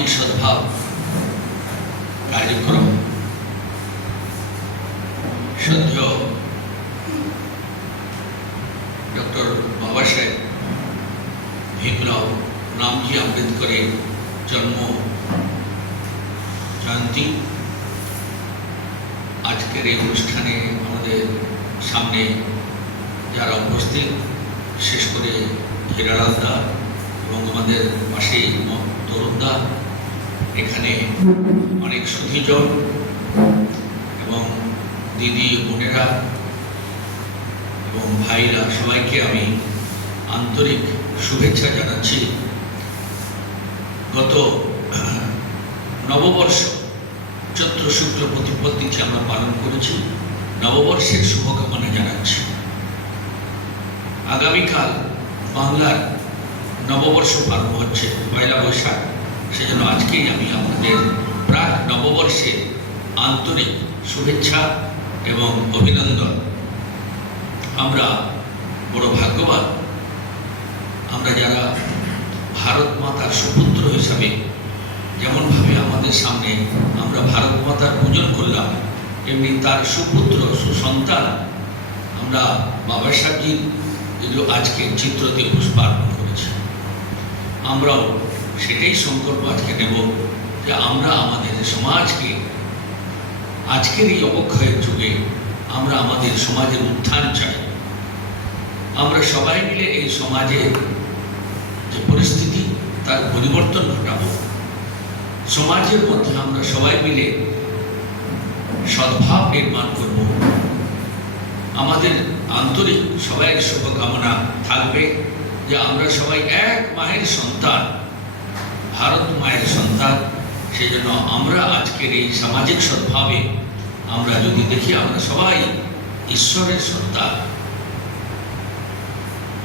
সামাজিক সদ্ভাব কার্যক্রম শ্রদ্ধেয় ডক্টর বাবা সাহেব ভীমরাও রামজি আম্বেদকরের জন্ম জয়ন্তী আজকের এই অনুষ্ঠানে আমাদের সামনে যারা উপস্থিত, বিশেষ করে হিরালালদা এবং আমাদের পাশে তরুণদা, এখানে অনেক সুধীজন এবং দিদি বোনেরা এবং ভাইরা, সবাইকে আমি আন্তরিক শুভেচ্ছা জানাচ্ছি। গত নববর্ষ চৈত্র শুক্ল প্রতিপদ তিথি আমরা পালন করেছি। নববর্ষের শুভকামনা জানাচ্ছি। আগামীকাল বাংলার নববর্ষ পালন হচ্ছে, পয়লা বৈশাখ। সেজন্য আজকেই আমি আপনাদের প্রাক নববর্ষে আন্তরিক শুভেচ্ছা এবং অভিনন্দন। আমরা বড় ভাগ্যবান, আমরা যারা ভারত মাতার সুপুত্র হিসাবে, যেমনভাবে আমাদের সামনে আমরা ভারত মাতার পূজন করলাম, এমনি তার সুপুত্র সুসন্তান আমরা বাবা সাহেবজির আজকে চিত্রতে পুষ্পার্পণ করেছি। আমরাও সেটাই সংকল্প আজকে নেব যে আমরা আমাদের সমাজকে আজকের এই অবক্ষয়ের যুগে আমরা আমাদের সমাজের উত্থান চাই। আমরা সবাই মিলে এই সমাজের যে পরিস্থিতি তার পরিবর্তন ঘটাবো। সমাজের মধ্যে আমরা সবাই মিলে সদ্ভাব নির্মাণ করব। আমাদের আন্তরিক সবাইয়ের শুভকামনা থাকবে যে আমরা সবাই এক মায়ের সন্তান, ভারত মায়ের সন্তান। সেই জন্য আমরা আজকের এই সামাজিক সদ্ভাবে আমরা যদি দেখি, আমরা সবাই ঈশ্বরের সন্তান।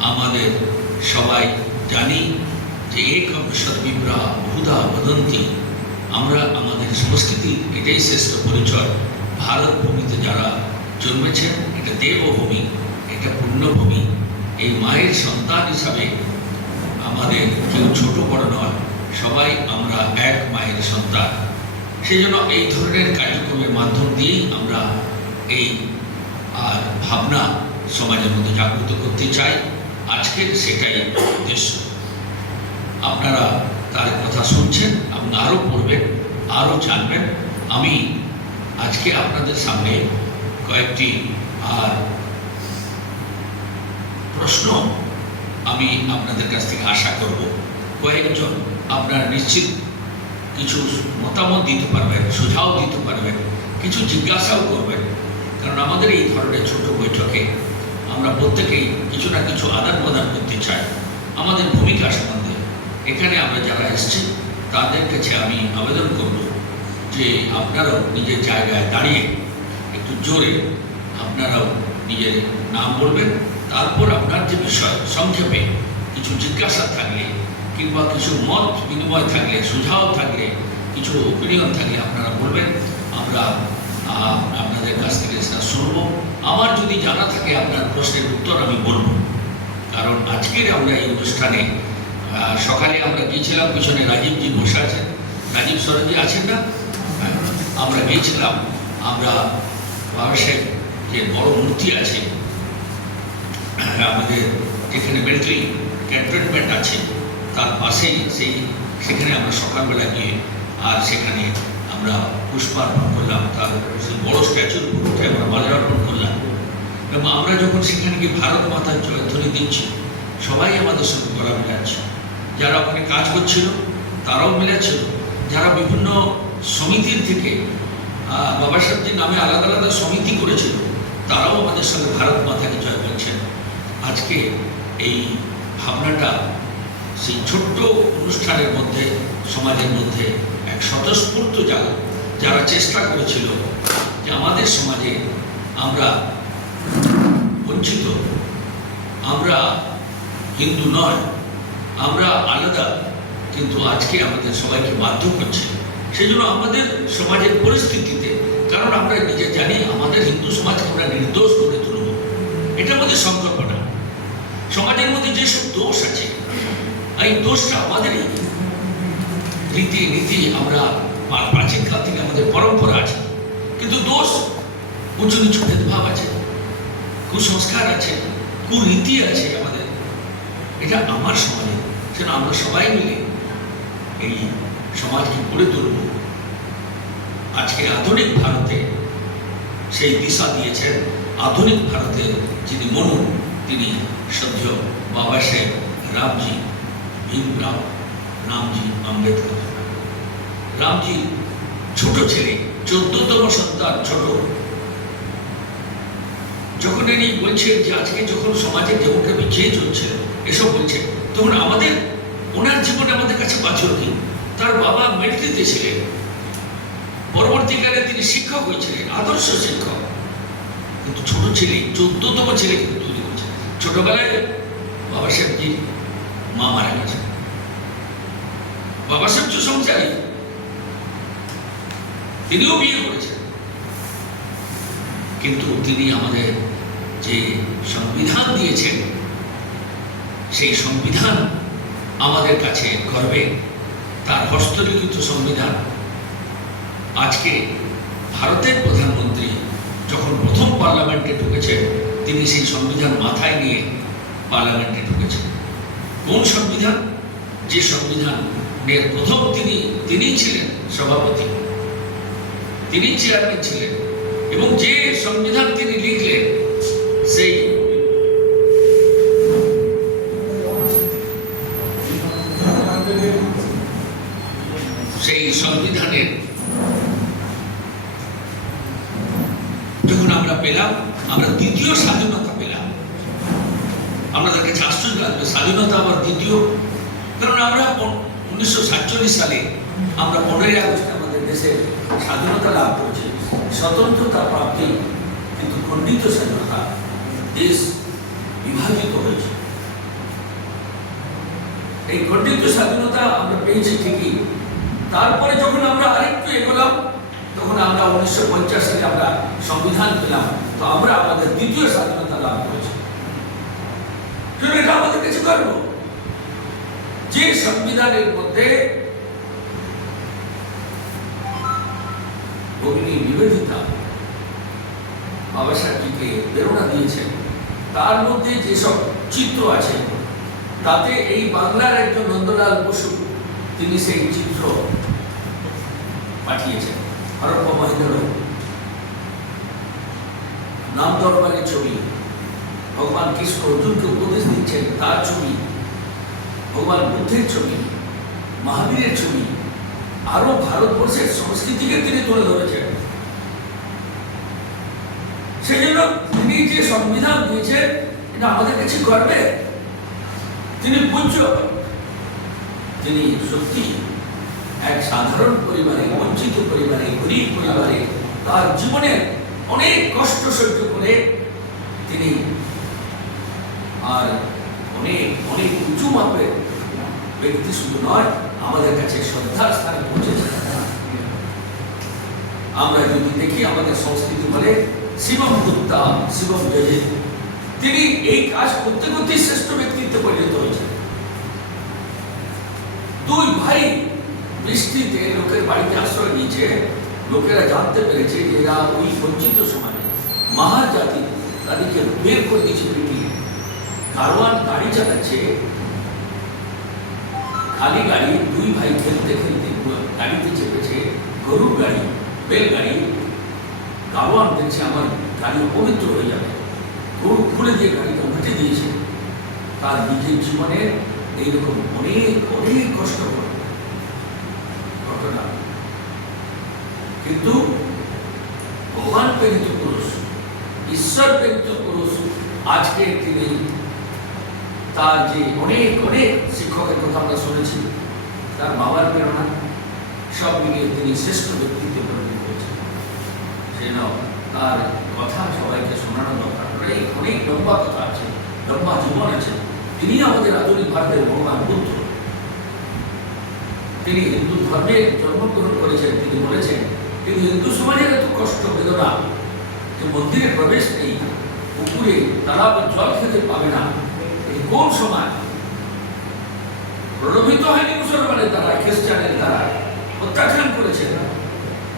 আমাদের সবাই জানি যে একম সদ্বিপ্রা বহুধা বদন্তি। আমরা আমাদের সংস্কৃতির এটাই শ্রেষ্ঠ পরিচয়। ভারত ভূমিতে যারা জন্মেছেন, এটা দেবভূমি, এটা পুণ্যভূমি। এই মায়ের সন্তান হিসাবে আমাদের কেউ ছোট বড় নয়, সবাই আমরা এক মায়ের সন্তান। সেই জন্য এই ধরনের কার্যক্রমের মাধ্যম দিয়েই আমরা এই ভাবনা সমাজের মধ্যে জাগ্রত করতে চাই। আজকের সেটাই উদ্দেশ্য। আপনারা তার কথা শুনছেন, আপনারা আরও পড়বেন, আরও জানবেন। আমি আজকে আপনাদের সামনে কয়েকটি প্রশ্ন আমি আপনাদের কাছ থেকে আশা করব। কয়েকজন আপনারা নিশ্চিত কিছু মতামত দিতে পারবেন, সুঝাও দিতে পারবেন, কিছু জিজ্ঞাসাও করবেন। কারণ আমাদের এই ধরনের ছোট বৈঠকে আমরা প্রত্যেকেই কিছু না কিছু আদান প্রদান করতে চাই আমাদের ভূমিকা সম্বন্ধে। এখানে আমরা যারা এসেছি তাদের কাছে আমি আবেদন করব যে আপনারাও নিজের জায়গায় দাঁড়িয়ে একটু জোরে আপনারাও নিজের নাম বলবেন। তারপর আপনার যে বিষয় সংক্ষেপে কিছু জিজ্ঞাসা থাকলে কিংবা কিছু মত বিনিময় থাকলে, সুঝাও থাকলে, কিছু ওপিনিয়ন থাকলে আপনারা বলবেন। আমরা আপনাদের কাছ থেকে সেটা শুনবো। আমার যদি জানা থাকে আপনার প্রশ্নের উত্তর আমি বলবো। কারণ আজকের আমরা এই অনুষ্ঠানে সকালে আমরা গিয়েছিলাম, পিছনে রাজীবজি বসে আছেন, রাজীব সরণজি আছেন না, আমরা গিয়েছিলাম। আমরা বাবা সাহেব যে বড় মূর্তি আছে আমাদের, যেখানে মিলিটারি ক্যান্টনমেন্ট আছে তার পাশেই সেখানে আমরা সকালবেলা গিয়ে আর সেখানে আমরা পুষ্পার্পণ করলাম। তার সেই বড় স্ট্যাচুর উপরে আমরা মাল্যার্পণ করলাম। এবং আমরা যখন সেখানে গিয়ে ভারত মাতার জয়ধ্বনি দিচ্ছি, সবাই আমাদের সঙ্গে গলা মিলাচ্ছে। যারা ওখানে কাজ করছিল তারাও মিলাচ্ছিল, যারা বিভিন্ন সমিতির থেকে বাবা সাহেবজির নামে আলাদা আলাদা সমিতি করেছিল তারাও আমাদের সঙ্গে ভারত মাতাকে জয় বলছেন। আজকে এই ভাবনাটা সেই ছোট্ট অনুষ্ঠানের মধ্যে, সমাজের মধ্যে এক স্বতঃস্ফূর্ত যারা চেষ্টা করেছিল যে আমাদের সমাজে আমরা বঞ্চিত, আমরা হিন্দু নয়, আমরা আলাদা, কিন্তু আজকে আমাদের সবাইকে বাধ্য করছে। সেই জন্য আমাদের সমাজের পরিস্থিতিতে, কারণ আমরা নিজে জানি আমাদের হিন্দু সমাজকে আমরা নির্দোষ করে তুলব, এটা আমাদের সংকল্প না। সমাজের মধ্যে যেসব দোষ আছে, এই দোষটা আমাদেরই। রীতি নীতি আমরা প্রাচীনকাল থেকে আমাদের পরম্পরা আছে, কিন্তু দোষ উঁচু নিচু ভেদভাব আছে, কুসংস্কার আছে, কুরীতি আছে আমাদের। এটা আমার সমাজে, যেন আমরা সবাই মিলে এই সমাজকে গড়ে তুলব। আজকে আধুনিক ভারতে সেই দিশা দিয়েছেন আধুনিক ভারতের যিনি মনু, তিনি সদ্য বাবা সাহেব রামজি ভীমরাও রামজি আম্বেদকর। রামজি ছোট ছেলে, 14তম সন্তান, ছোট। যখন ইনি বলছেন যে আজকে যখন সমাজে ডেমোক্রেসি চেঞ্জ হচ্ছে, এসব বলছে, তখন আমাদের ওনার জীবনে আমাদের কাছে বাঁচল কি? তার বাবা মিলিটারিতে ছিলেন, পরবর্তীকালে তিনি শিক্ষক হয়েছিলেন, আদর্শ শিক্ষক, কিন্তু ছোট ছেলে, 14তম ছেলে কিন্তু তৈরি করছে। ছোটবেলায় বাবা সাহেবজি মা মারা গেছে। বাবা সাহেব সংসারী, তিনিও বিয়ে করেছেন, কিন্তু তিনি আমাদের যে সংবিধান দিয়েছেন, সেই সংবিধান আমাদের কাছে গর্বে। তার হস্তলিখিত সংবিধান। আজকে ভারতের প্রধানমন্ত্রী যখন প্রথম পার্লামেন্টে ঢুকেছেন, তিনি সেই সংবিধান মাথায় নিয়ে পার্লামেন্টে ঢুকেছেন। কোন সংবিধান? যে সংবিধানের প্রথম তিনিই ছিলেন সভাপতি, তিনি চেয়ারম্যান ছিলেন, এবং যে সংবিধান তিনি লিখলেন সেই সংবিধানের যখন আমরা পেলাম, আমরা দ্বিতীয় স্বাধীনতা পেলাম। আমাদের কাছে আশ্চর্য লাগবে, স্বাধীনতা আবার দ্বিতীয়। কারণ আমরা 1947 সালে আমরা 15ই আগস্ট আমাদের দেশের স্বাধীনতা লাভ করেছি, স্বতন্ত্রতা প্রাপ্তি, কিন্তু খণ্ডিত স্বাধীনতা, দেশ বিভাজিত হয়েছে। এই খণ্ডিত স্বাধীনতা আমরা পেয়েছি ঠিকই, তারপরে যখন আমরা আরেকটু এগোলাম, তখন আমরা 1950 সালে আমরা সংবিধান পেলাম, তো আমরা আমাদের দ্বিতীয় স্বাধীনতা লাভ করেছি। এটা আমাদের কাছে গর্ব, যে সংবিধানের মধ্যে ভগিনী নিবেদিতা বাবা সাহেবকে প্রেরণা দিয়েছেন, তার মধ্যে যেসব চিত্র আছে, তাতে এই বাংলার একজন নন্দলাল বসু, তিনি সেই চিত্র পাঠিয়েছেন। হরপ্পা মহেন্দ্র নাম দরবারের ছবি, ভগবান কৃষ্ণ অর্জুনকে উপদেশ দিচ্ছেন তার ছবি, ভগবান বুদ্ধের ছবি, মহাবীরের ছবি, আরো ভারতবর্ষের সংস্কৃতিকে তিনি তুলে ধরেছেন। সেই জন্য তিনি যে সংবিধান দিয়েছেন, এটা আমাদের কাছে গর্বে। তিনি পূজ্য, তিনি সত্যি এক সাধারণ পরিবারে, বঞ্চিত পরিবারে, গরিব পরিবারে তার জীবনে অনেক কষ্ট সহ্য করে তিনি আর অনেক অনেক উঁচু মাপের ব্যক্তি শুধু নয়, আমাদের কাছে শ্রদ্ধার স্থানে পৌঁছেছে। আমরা যদি দেখি আমাদের সংস্কৃতি বলে শিবম গুপ্তা, শিবম জজে, তিনি এই কাজ করতে করতেই শ্রেষ্ঠ ব্যক্তিত্বে পরিণত হয়েছে। দুই ভাই বৃষ্টিতে লোকের বাড়িতে আশ্রয় নিয়েছে, লোকেরা জানতে পেরেছে যে এরা ওই বঞ্চিত সমাজে মাহার জাতি, তাদেরকে বের করে দিয়েছে পিটিয়ে। গাড়োয়ান গাড়ি চালাচ্ছে, খালি গাড়ি, দুই ভাই খেলতে খেলতে গাড়িতে চেপেছে, গরুর গাড়ি, বেলগাড়ি। গাড়োয়ান দেখছে আমার গাড়ি অপবিত্র হয়ে যাবে, গরু খুলে দিয়ে গাড়িটা উঠে দিয়েছে। তার নিজের জীবনে এইরকম অনেক অনেক কষ্ট করে ঘটনা, কিন্তু ভগবান প্রেরিত পুরুষ, ঈশ্বর প্রেরিত পুরুষ, আজকে তিনি তার যে অনেক অনেক শিক্ষকের কথা আমরা শুনেছি, তার বাবার প্রেরণা, সব মিলিয়ে তিনি শ্রেষ্ঠ ব্যক্তিত্বে পরিণত হয়েছেন। যেন তার কথা সবাইকে শোনানো দরকার। অনেক লম্বা কথা আছে, লম্বা জীবন আছে। তিনি আমাদের আধুনিক ভারতের ভগবান বুদ্ধ। তিনি হিন্দু ধর্মে জন্মগ্রহণ করেছেন। তিনি বলেছেন, কিন্তু হিন্দু সমাজের এত কষ্ট বেদনা যে মন্দিরে প্রবেশ নেই, পুকুরে তালাবে জল খেতে পাবে না, এই কোন সময়? প্রলোভিত হয়নি মুসলমানের দ্বারা, খ্রিস্টানের দ্বারা, প্রত্যাখ্যান করেছেন।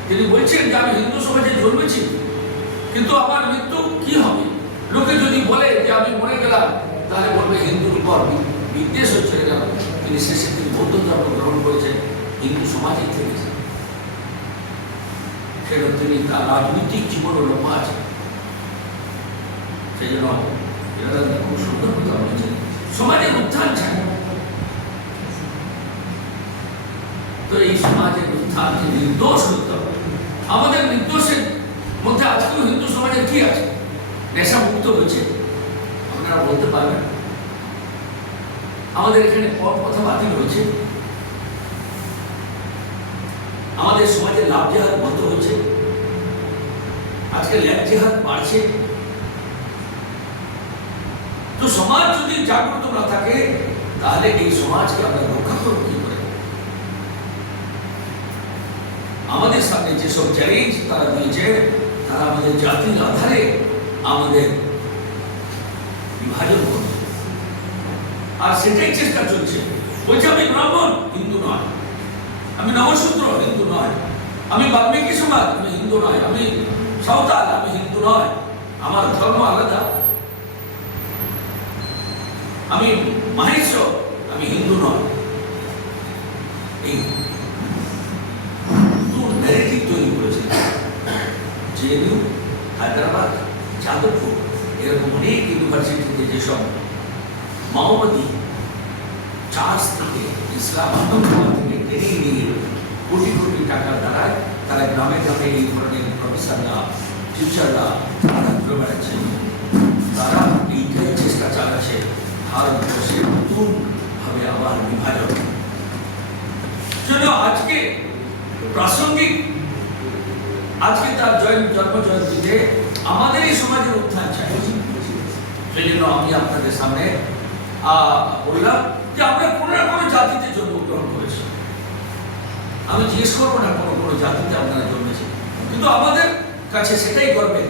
তিনি বলছেন যে আমি হিন্দু সমাজে জন্মেছি, কিন্তু আমার মৃত্যু কি হবে? লোকে যদি বলে যে আমি মরে গেলাম, তাহলে বলবে হিন্দুর উপর বিদ্বেষ হচ্ছে। তিনি শেষে তিনি বৌদ্ধ ধর্ম গ্রহণ করেছেন, হিন্দু সমাজে থেকেছেন। সেটা তিনি তার রাজনৈতিক জীবনও লম্বা আছে। সেই জন্য এটা খুব সুন্দর কথা বলেছেন, সমাজের উত্থান চাই। তো এই সমাজের উত্থানকে নির্দোষ করতে হবে। আমাদের নির্দোষের মধ্যে আজকেও হিন্দু সমাজের কি আছে? নেশা মুক্ত হয়েছে, আপনারা বলতে পারবেন? আমাদের এখানে পথ কথা বাতিল হয়েছে, আমাদের সমাজে লাভ জেহাদ বন্ধ হয়েছে, আজকে ল্যাব জেহাদ বাড়ছে। তো সমাজ যদি জাগ্রত না থাকে, তাহলে এই সমাজকে আমরা রক্ষা করব কি করে? আমাদের সামনে যেসব চ্যালেঞ্জ তারা দিয়েছে, তারা আমাদের জাতির আধারে আমাদের বিভাজন করছে, আর সেটাই চেষ্টা চলছে। বলছে আমি ব্রাহ্মণ, হিন্দু নয়; আমি নবশূদ্র, হিন্দু নয়; আমি বাল্মীকি সমাজ, আমি হিন্দু নয়; আমি সাঁওতাল, আমি হিন্দু নয়; আমার ধর্ম আলাদা; আমি মাহেশ, আমি হিন্দু নয়। এই ন্যারেটিভ তৈরি করেছে জেএনইউ, হায়দ্রাবাদ, যাদবপুর, এরকম অনেক ইউনিভার্সিটিতে যেসব মাওবাদী চার্জ থেকে ইসলাম আতঙ্কবাদ থেকে ট্রেনিং নিয়ে কোটি কোটি টাকার দ্বারায় তারা গ্রামে গ্রামে এই ধরনের প্রফেসররা, টিচাররা তারা ঘুরে বেড়াচ্ছে। তারা এইটাই চেষ্টা চালাচ্ছে ভারতবর্ষে নতুনভাবে আবার বিভাজন। জন্য আজকে প্রাসঙ্গিক, আজকে তার জন্ম জয়ন্তীতে আমাদের এই সমাজের উত্থান চাই। সেই জন্য আমি আপনাদের সামনে বললাম যে আমরা কোনো না কোনো জাতিতে জন্মগ্রহণ করেছি। আমি জিজ্ঞেস করবো না কোনো কোনো জাতিতে আপনারা জন্মেছেন, কিন্তু আমাদের কাছে সেটাই গর্বের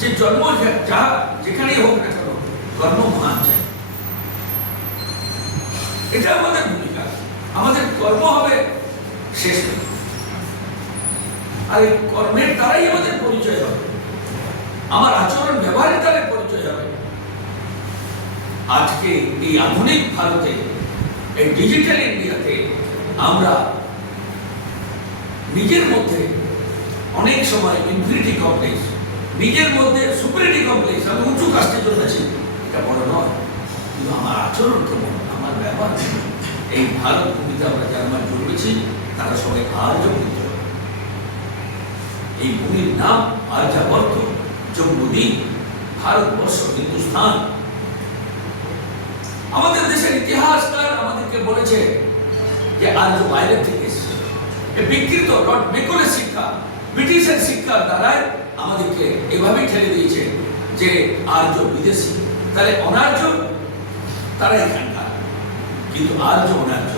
যে জন্ম যা যেখানেই হোক না কেন, কর্ম মহান চাই। এটা আমাদের ভূমিকা। আমাদের কর্ম হবে শেষ, আর এই কর্মের দ্বারাই আমাদের পরিচয় হবে, আমার আচরণ ব্যবহারের দ্বারা পরিচয় হবে। আজকে এই আধুনিক ভারতে, এই ডিজিটাল ইন্ডিয়াতে আমরা নিজের মধ্যে অনেক সময় ইনফিনিটি কমপ্লেক্স, নিজের মধ্যে সুপিরিয়রিটি কমপ্লেক্স, আমি উঁচু কাস্টে চলেছি, এটা বড় নয়, কিন্তু আমার আচরণ কেমন, আমার ব্যবহার কেমন। এই ভারত ভূমিতে আমরা যারা জন্মেছি তারা সবাই আর্যবৃত্ত। এই ভূমির নাম আর্যাবর্ত, জম্মুদ্বীপ, ভারতবর্ষ, হিন্দুস্থান। আমাদের দেশের ইতিহাসকার আমাদেরকে বলেছে যে আর্য বাইরের থেকে এসেছে। এই বিকৃত লর্ড মেকলের শিক্ষা, ব্রিটিশের শিক্ষার দ্বারাই আমাদেরকে এভাবেই ঠেলে দিয়েছে যে আর্য বিদেশি, তাহলে অনার্য তারা এখানকার, কিন্তু আর্য অনার্য।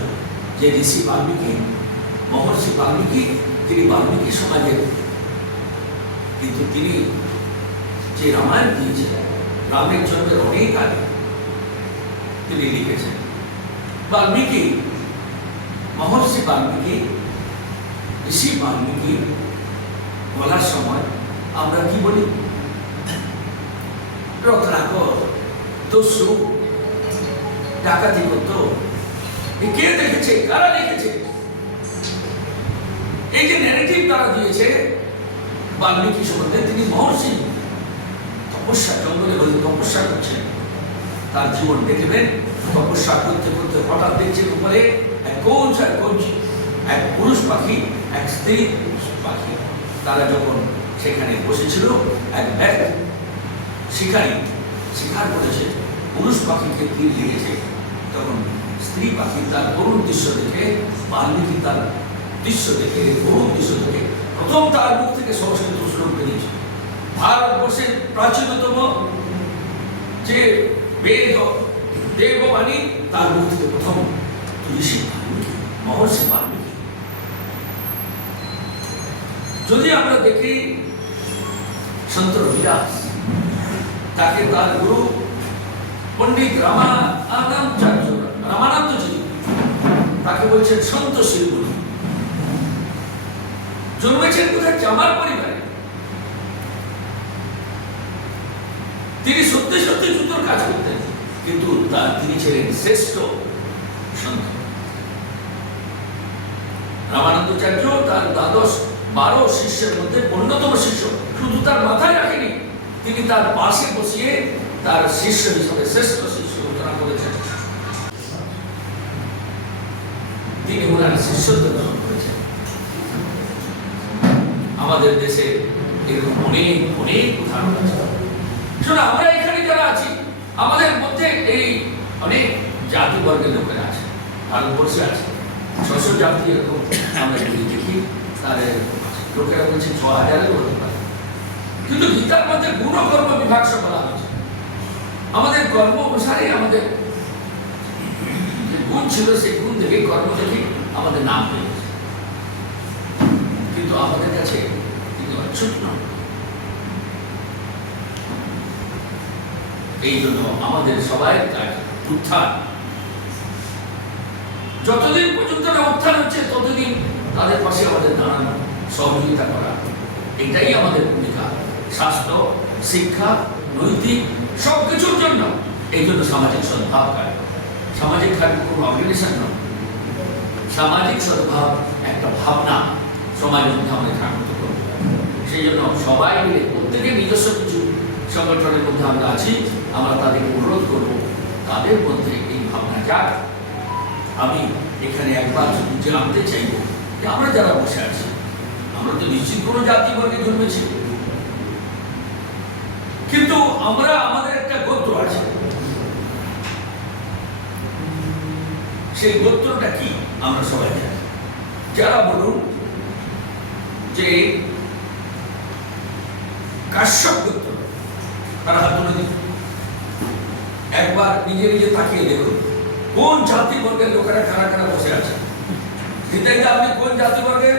যে ঋষি বাল্মীকি, মহর্ষি বাল্মীকি, তিনি বাল্মীকি সমাজের, কিন্তু তিনি যে রামায়ণ দিয়েছেন রামের জন্মের অনেক আগে তিনি লিখেছেন। বাল্মীকি, মহর্ষি বাল্মীকি, ঋষি বাল্মীকি বলার সময় আমরা কি বলি? রত্নাকর, দস্যু, ডাকাতি করত। কে দেখেছে? কারা লিখেছে? এই যে ন্যারেটিভ তারা দিয়েছে বাল্মীকি সম্বন্ধে, তিনি মহর্ষি, তপস্যা, জঙ্গলে বলে তপস্যা করছেন। তার জীবন দেখবেন, তপস্যা করতে করতে হঠাৎ দেখছেন উপরে এক কৌঞ্চি, এক পুরুষ পাখি, এক স্ত্রী পাখি। তারা যখন সেখানে বসেছিল, এক ব্যাগ শিকারী শিকার করেছে, পুরুষ পাখিকে তীর লেগেছে। তখন স্ত্রী পাখি তার করুণ দৃশ্য দেখে, বাল্মীকি তার দৃশ্য দেখে, করুণ দৃশ্য দেখে প্রথম তার মুখ থেকে সংস্কৃত শ্লোক বেরিয়েছে। ভারতবর্ষের প্রাচীনতম যে বেদ, দেববাণী, তার মুখ থেকে প্রথম ঋষি বাল্মীকি, মহর্ষি বাল্মীকি। যদি আমরা দেখি সন্ত রবিদাস, তাকে তার গুরু পণ্ডিত রামানন্দজি বলছেন সন্ত শিরোমণি, জন্মেছেন কোথায়? চামার পরিবারে। তিনি সত্যি সত্যি জুতোর কাজ করতেন, কিন্তু তিনি ছিলেন শ্রেষ্ঠ সন্ত। রামানন্দাচার্য তার 12 শিষ্যের মধ্যে অন্যতম শিষ্য। শুধু তার মাথায় রাখেনি, তিনি তার পাশে বসিয়ে তার শিষ্য হিসেবে শ্রেষ্ঠ শিষ্য ঘোষণা করেছেন। তিনি ওনার শিষ্যত্ব গ্রহণ করেছেন। আমাদের দেশে এরকম অনেক অনেক উদাহরণ আছে। শোনো, আমরা এখানে যারা আছি, আমাদের মধ্যে এই অনেক জাতি বর্গের লোকেরা আছে, ভারতবর্ষে আছে 600 জাতি। এরকম আমরা যদি দেখি তাহলে লোকেরা বলছে 6000-এরও হতে পারে। কিন্তু গীতার মধ্যে গুণ কর্ম বিভাগ সব বলা হয়েছে। আমাদের কর্ম অনুসারে আমাদের যে গুণ ছিল, সেই গুণ দেখে কর্ম দেখে আমাদের নাম হয়ে গেছে। কিন্তু আমাদের কাছে কিন্তু অচ্ছুত নয়। এই জন্য আমাদের সবাই কাজ উত্থান। যতদিন পর্যন্ত না উত্থান হচ্ছে, ততদিন তাদের পাশে আমাদের দাঁড়ানো, সহযোগিতা করা, এটাই আমাদের ভূমিকা। স্বাস্থ্য, শিক্ষা, নৈতিক সব কিছুর জন্য। এই জন্য সামাজিক সদ্ভাব কাজ। সামাজিক কাজ কোনো অর্গানাইজেশন নয়, সামাজিক সদ্ভাব একটা ভাবনা সমাজের মধ্যে আমাদের জাগ্রত করব। সেই জন্য সবাই মিলে প্রত্যেকের নিজস্ব কিছু সংগঠনের মধ্যে আমরা আছি, আমরা তাদেরকে অনুরোধ করব তাদের মধ্যে এই ভাবনা যাক। আমি এখানে একবার জানতে চাইব যে আমরা যারা বসে আছি, আমরা তো নিশ্চিত কোনো জাতি বর্গে জন্মেছি, কিন্তু আমরা আমাদের একটা গোত্র আছে। সেই গোত্রটা কি আমরা সবাই জানি। যারা বলুন যে কাশ্যপ গোত্র, তারা হাত তুলে দিন। একবার নিজে নিজে তাকিয়ে দেখুন কোন জাতি বর্গের লোকেরা কারা কারা বসে আছে। নিতাই দা, আপনি কোন জাতি বর্গের?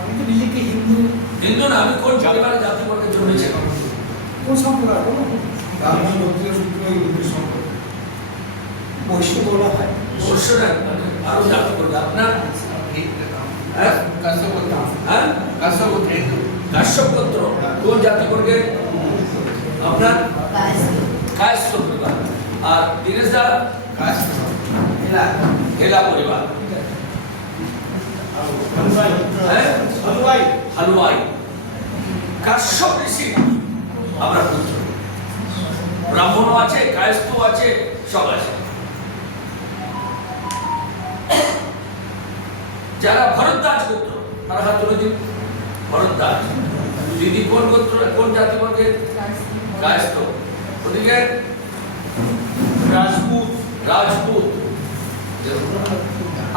আমি তো নিজেকে হিন্দু। হিন্দু না, আমি কোন পরিবারের জাতি বর্গের জন্মেছি? কোন সম্প্রদায় বলো? ব্রাহ্মণ, ক্ষত্রিয়, শূদ্র, হিন্দুদের সম্প্রদায়। বৈশ্য বলা হয়। বৈশ্য না, আরো জাতি বর্গ। আপনার কাশ্যপ গোত্র কোন জাতি বর্গের? আপনার কায়স্থ পরিবার। আর দীনেশ দা? হেলা পরিবার। হালুয়াই। কাশ্যপ ঋষি আমরা পুত্র। ব্রাহ্মণ আছে, কায়স্থ আছে, সব আছে। যারা ভরদ্বাজ গোত্র, তারা হাত তুলে দিন। ভরদ্বাজ। দিদি কোন গোত্র, কোন জাতি বর্গের? কায়স্থ। ওদিকে রাজপুত। রাজপুত।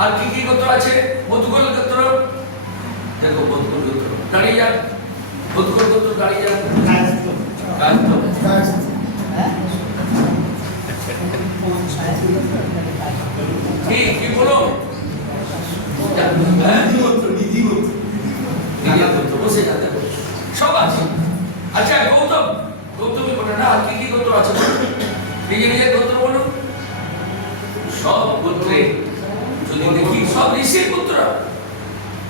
আর কি কি গোত্র আছে? মধুকল গোত্র। দেখো মধুকল গোত্র দাঁড়িয়ে যান। মধুকল গোত্র দাঁড়িয়ে যান। কায়স্থ। কি বলো? বসে যাতে সব আছে। আচ্ছা, গৌতমী বলে না, আর কি কি গোত্র আছে? নিজে নিজের গোত্র বলুন। সব গোত্রে যদি দেখি, সব ঋষির পুত্র,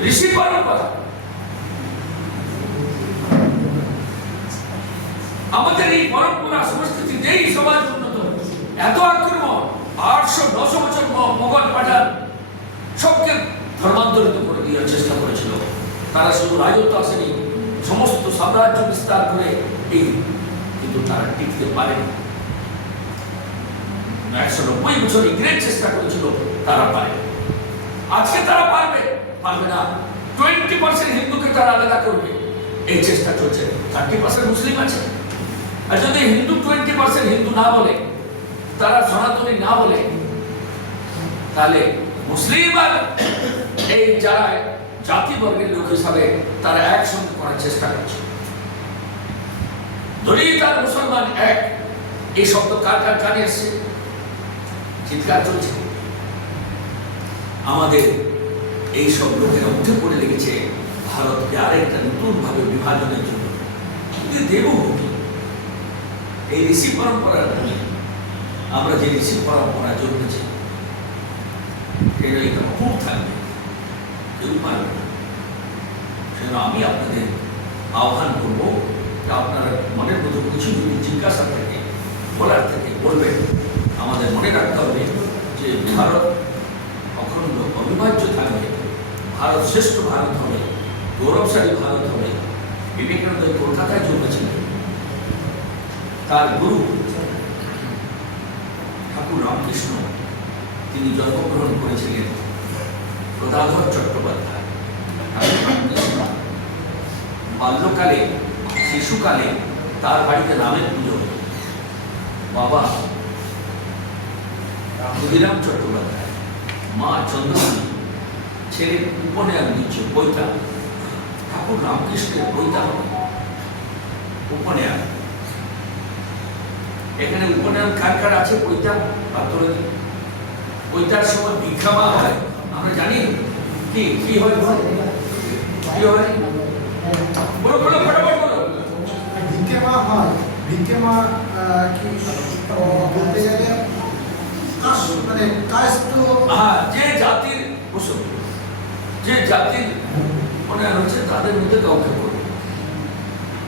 ঋষি পরম্পরা। আমাদের এই পরম্পরা সংস্কৃতি যেই সমাজ উন্নত, এত আক্রমণ, 800-900 বছর মোগল পাঠান সবকে ধর্মান্তরিত করে দেওয়ার চেষ্টা করেছিল। তারা শুধু রাজত্ব আসেনি, সমস্ত সাম্রাজ্য বিস্তার করে এই, কিন্তু তারা টিকতে পারেনি। 190 বছর ইংরেজ চেষ্টা করেছিল, তারা পারে। আজকে তারা পারবে না। 20% হিন্দুকে তারা আলাদা করবে, এই চেষ্টা চলছে। 30% মুসলিম আছে। আর যদি হিন্দু 20% হিন্দু না বলে, তারা সনাতনী না বলে, তাহলে মুসলিম আর এই যারা জাতি বর্গের লোক হিসাবে তারা একসঙ্গে করার চেষ্টা করছে। ধরি তার মুসলমান এক, এই শব্দ কার কার কানে এসছে? চিৎকার চলছে। আমাদের এই সব লোকেরা উঠে পড়ে লেগেছে ভারতকে আরেকটা নতুন ভাবে বিভাজনের জন্য। কিন্তু দেবভূমি, এই ঋষি পরম্পরার ভূমি, আমরা যে ঋষি পরম্পরা জন্মেছি এটা একটা অটুট থাকবে, কেউ পারবে না। সেজন্য আমি আপনাদের আহ্বান করবো যে আপনারা মনের মধ্যে কিছু যদি জিজ্ঞাসা থাকে, বলার থেকে বলবেন। আমাদের মনে রাখতে হবে যে ভারত অখণ্ড অবিভাজ্য থাকবে, ভারত শ্রেষ্ঠ ভারত হবে, গৌরবশালী ভারত হবে। বিবেকানন্দ কলকাতায় জন্মেছিলেন, তার গুরু ঠাকুর রামকৃষ্ণ তিনি জন্মগ্রহণ করেছিলেন গদাধর চট্টোপাধ্যায়। ঠাকুর রামকৃষ্ণ বাল্যকালে, শিশুকালে তার বাড়িতে নামের পুজো হতো। বাবা ক্ষুদিরাম চট্টোপাধ্যায়, মা চন্দ্রমণি, ছেলে উপনয়ন দিচ্ছে বইটা। ঠাকুর রামকৃষ্ণের বইটা হবে উপনয়ন। এখানে উপনয়ন কার কার আছে বইটা? বইটার সময় ভিক্ষামা হয়, আমরা জানি কি কি হয়, কি হয়? বলো বলো ফটাফট বলো। ভিক্ষেমা হয়, ভিক্ষেমা কি বলতে গেলে মানে কাস্ট, যে জাতির বসত, যে জাতির মনে হচ্ছে তাদের মধ্যে কাউকে করবে।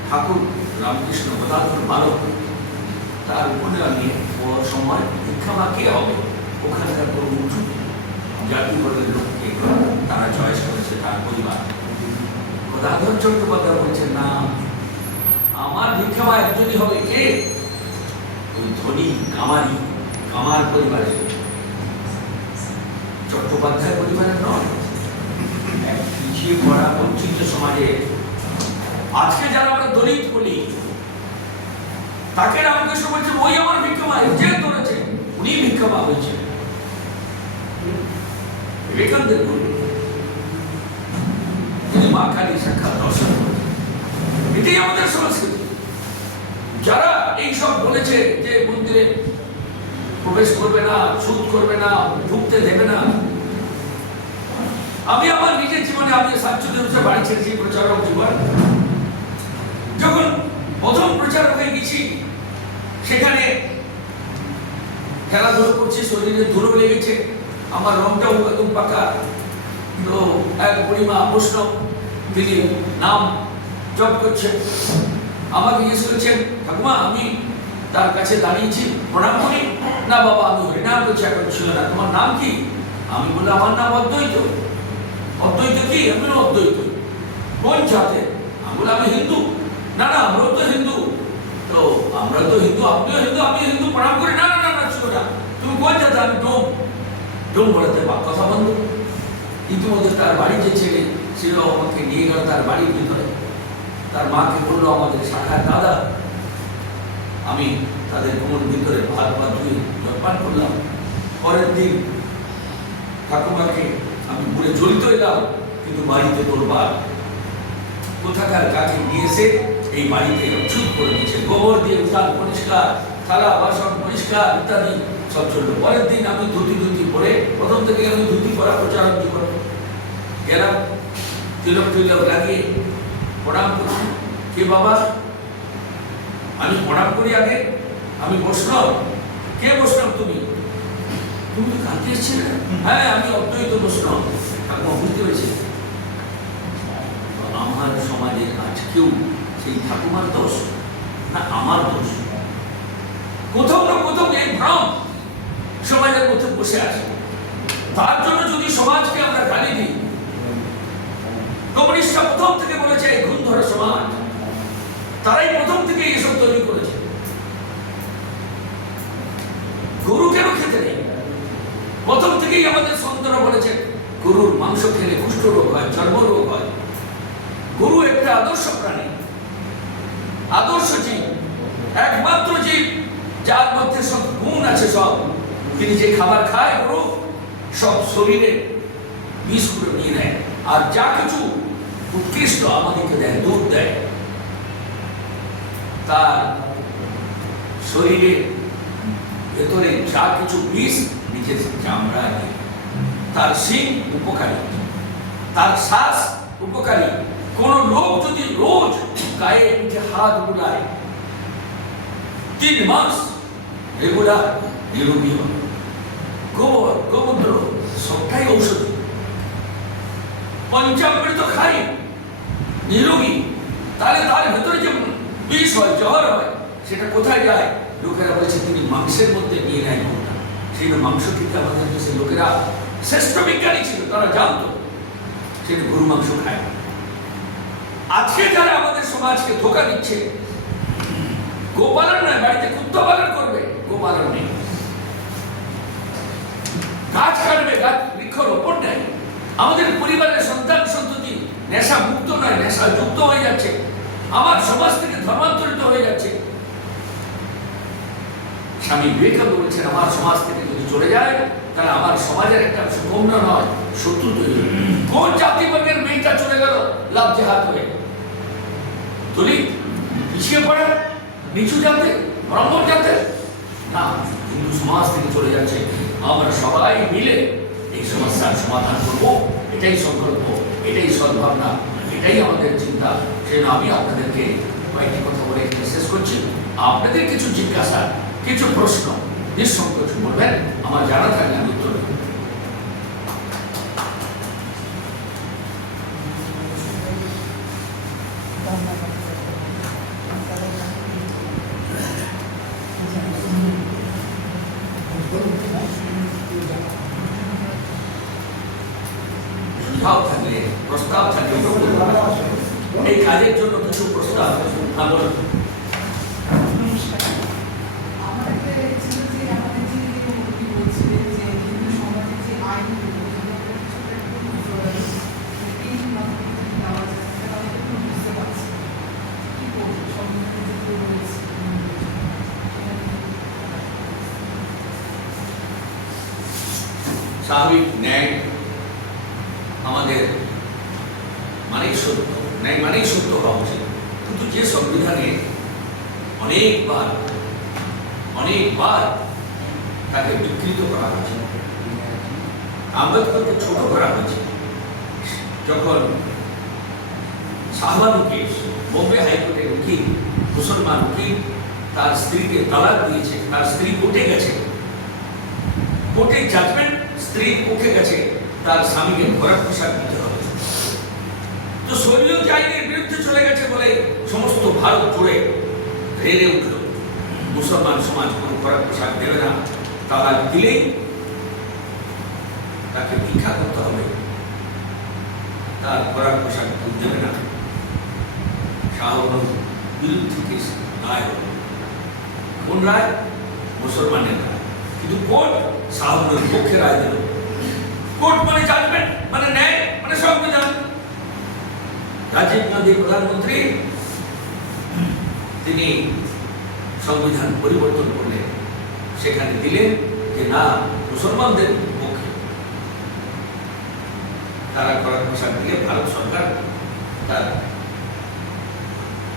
ঠাকুর রামকৃষ্ণ গদাধর বালক তার উপনয়ন নিয়ে সময় ভিক্ষামা কে হবে? ওখানকার কোনো উঁচু জাতিবর্গের লোককে তারা চয়েস করেছে, তার পরিবার। গদাধর চট্টোপাধ্যায় বলছেন না, আমার ভিক্ষামা একজনই হবে। কে? ওই ধনী কামারি, কামার পরিবারের, চট্টোপাধ্যায় পরিবারের নয়। এক পিছিয়ে পড়া বঞ্চিত সমাজে আজকে যারা আমরা দলিত বলি, তাকে রামকৃষ্ণ বলছে ওই আমার ভিক্ষামা, যে ধরেছে উনি ভিক্ষামা হয়েছে। বিবেকানন্দের গুরু তিনি মা কালী সাক্ষাৎ দর্শন করেছেন। এটাই আমাদের সংস্কৃতি। যারা এইসব বলেছে যে মন্দিরে প্রবেশ করবে না, সুদ করবে না, ঢুকতে দেবে না, আমি আমার নিজের জীবনে, আমি 47 বছর বাড়ি ছেড়েছি, প্রচারক জীবন। যখন প্রথম প্রচারক হয়ে গেছি, সেখানে খেলাধুলো করছি, শরীরে ধুলো লেগেছে, আমার রংটাও একদম পাকা। তো এক বুড়িমা বৈষ্ণব, তিনি নাম জপ করছে, আমাকে জিজ্ঞেস করছেন, ঠাকুমা আমি তার কাছে দাঁড়িয়েছি, প্রণাম করি। না বাবা, আমি হরিনাম করছি, এখন ছিল না। তোমার নাম কি? আমি বললাম আমার নাম অদ্বৈত। অদ্বৈত কি? আমি অদ্বৈত। কোন জাতের? আমি বললাম আমি হিন্দু। না না, আমরাও তো হিন্দু। তো আমরা তো হিন্দু, আপনিও হিন্দু, আমি হিন্দু, প্রণাম করি। না না না না, ছিল না। তুমি কোন জাতে? আমি ডোম। ডোম বলাতে কথা বন্ধ। ইতিমধ্যে তার বাড়ি যে ছেলে ছিল আমাকে নিয়ে গেল তার বাড়ির ভিতরে। তার মাকে বললো আমাদের শাখার দাদা। আমি তাদের কোমর ভিতরে ভাত ভাত ধুয়ে জলপান করলাম। পরের দিন ঠাকুমাকে আমি পুরে জ্বলিত এলাম, কিন্তু বাড়িতে তোলবার। কোথাকার কাকে নিয়ে এসে এই বাড়িতে চুপ করে দিয়েছে, গোবর দিয়ে উঠান পরিষ্কার, থালা বাসন পরিষ্কার ইত্যাদি সব চললো। পরের দিন আমি ধুতি পরে, প্রথম থেকে আমি ধুতি পরা প্রচারক জীবন গেলাম, তিলক লাগিয়ে প্রণাম করছি। কে বাবা? আমি প্রণাম করি আগে, আমি বৈষ্ণব। কে বৈষ্ণব তুমি? তুমি তো কাঁদতে এসেছিলে। হ্যাঁ, আমি অদ্বৈত বৈষ্ণব। ঠাকুমা বুঝতে পেরেছি। আমার সমাজে আজকেও সেই ঠাকুমার দোষ না আমার দোষ? কোথাও না কোথাও এই ভ্রম সমাজের মধ্যে বসে আসে। তার জন্য যদি সমাজকে আমরা গালি দিই, কমিউনিস্টরা প্রথম থেকে বলেছে ঘুণ ধরা সমাজ, তারাই প্রথম থেকে এসব তৈরি করেছে। গরু কেন খেতে নেই? প্রথম থেকেই আমাদের সন্তরা বলেছে গরুর মাংস খেলে কুষ্ঠ রোগ হয়, চর্মরোগ হয়। গরু একটা আদর্শ প্রাণী, আদর্শ জীব, একমাত্র জীব যার মধ্যে সব গুণ আছে। সব তিনি যে খাবার খায় গরু সব শরীরে বিষ করে নিয়ে নেয়, আর যা কিছু উৎকৃষ্ট আমাদেরকে দেয়, দুধ দেয়, তার শরীরে ভেতরে যা কিছু বিষ নিচে চামড়া নেই। তার শিং উপকারী, তার শ্বাস উপকারী। কোন লোক যদি রোজ গায়ে পিঠে হাত বুলায় 3 মাস রেগুলার, নিরোগী হবে। গোবর গোমূত্র সবটাই ঔষধি। পঞ্চামৃত খাই নিরোগী, তাহলে তার ভেতরে যে বিষ হয়, জ্বর হয়, সেটা কোথায় যায়? লোকেরা বলেছে তিনি মাংসের মধ্যে নিয়ে নেয় কোনটা। সেই মাংস খেতে আমাদের দেশে লোকেরা শ্রেষ্ঠ বিজ্ঞানী ছিল, তারা জানতো সেটা গরু মাংস খায়। আজকে যারা আমাদের সমাজকে ধোকা দিচ্ছে, গোপালন নয়, বাড়িতে কুত্তা পালন করবে, গোপালন নেই, গাছ কাটবে, গাছ বৃক্ষ রোপণ নেই। আমাদের পরিবারের সন্তান সন্ততি নেশা মুক্ত নয়, নেশা যুক্ত হয়ে যাচ্ছে, আমার সমাজ থেকে ধর্মান্তরিত হয়ে যাচ্ছে। স্বামী বিবেকানন্দ বলছেন, আমার সমাজ থেকে যদি চলে যায় তাহলে আমার সমাজের একটা সুগম্য নয়, শত্রু তৈরি হবে। কোন জাতিবর্গের মেয়েটা চলে গেল লাভ জেহাদ হয়ে? দলিত, পিছিয়ে পড়ে, নিচু জাতে, ব্রাহ্মণ জাতে না, হিন্দু সমাজ থেকে চলে যাচ্ছে। আমরা সবাই মিলে এই সমস্যার সমাধান করব, এটাই সংকল্প, এটাই সদ্ভাবনা, এটাই আমাদের চিন্তা। সেজন্য আমি আপনাদেরকে কয়েকটি কথা বলে এখানে শেষ করছি। আপনাদের কিছু জিজ্ঞাসা, কিছু প্রশ্ন নিঃসংকোচ বলবেন, আমার জানা থাকলে আমি উত্তর দেব। থাকলে প্রস্তাব থাকলে এই কাজের জন্য কিছু প্রস্তাব আমার স্বাভাবিক ন্যায় আমাদের মানেই সত্য, ন্যায় মানেই সত্য হওয়া উচিত। কিন্তু যে সংবিধানে অনেকবার তাকে বিকৃত করা হয়েছে, আম্বেদকরকে ছোট করা হয়েছে। যখন শাহবানু কেস, বোম্বে হাইকোর্টের উকিল, মুসলমান উকিল তার স্ত্রীকে তালাক দিয়েছে, তার স্ত্রী কোর্টে গেছে, কোর্টের জাজমেন্ট স্ত্রীর পক্ষে গেছে, তার স্বামীকে খোরাক পোশাক দিতে হবে। তো শরীয়ত আইনের বিরুদ্ধে চলে গেছে বলে সমস্ত ভারত জুড়ে রেড়ে উঠল, মুসলমান সমাজ কোনো খোরাক পোশাক দেবে না, তালাক দিলেই তাকে ভিক্ষা করতে হবে, তার খোরাক পোশাক দেবে না। শাহবানুর বিরুদ্ধে কেস রায় হল। কোন রায়? মুসলমানের রায়। কিন্তু কোর্ট শাহবানুর পক্ষে রায় দিল। কোর্ট মানে জাজমেন্ট, মানে ন্যায়, মানে সংবিধান। রাজীব গান্ধী প্রধানমন্ত্রী, তিনি সংবিধান পরিবর্তন করলেন, সেখানে দিলেন যে না, মুসলমানদের পক্ষে তারা খোরাক পোশাক দিয়ে ভারত সরকার তার